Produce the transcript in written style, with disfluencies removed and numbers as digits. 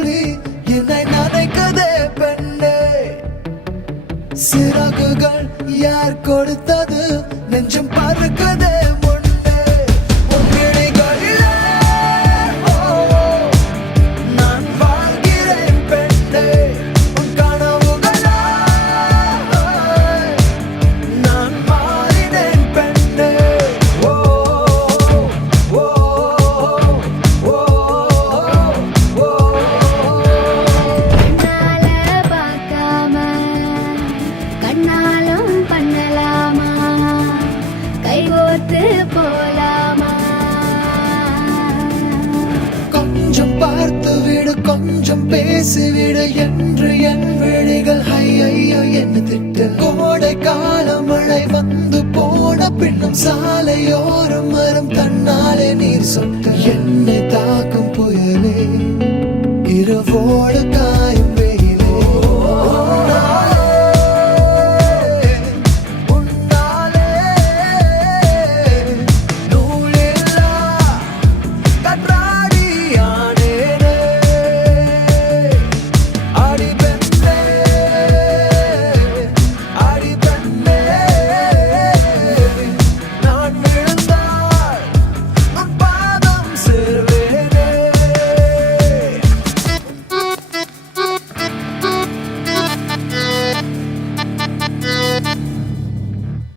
துளி என்னை நினைக்கதே பெண்ணே. சிறகுகள் யார் கொடுத்தது நெஞ்சம் பறக்குதே முன்னே. உன் விழிகளிலே நான் வாழ்கிறேன் பெண்ணே. உன் கனவுகளாய் நான் மாறினேன் பெண்ணே. ஓ ஓ ஓ ஓ கண்ணால பார்க்காம கண்ணாலும் பண்ணலாமா, கைகோர்த்து போலாமா? கொஞ்சம் பார்த்து விடு கொஞ்சம் பேசிவிடு என்று என் விழிகள் ஐயோ என்ன திட்டு. கோடை கால மழை வந்து போன பின்னும் சாலையோரம் மரம் தன்னாலே நீர் சொட்டு. என்னை தாக்கும் புயலே இரவோடு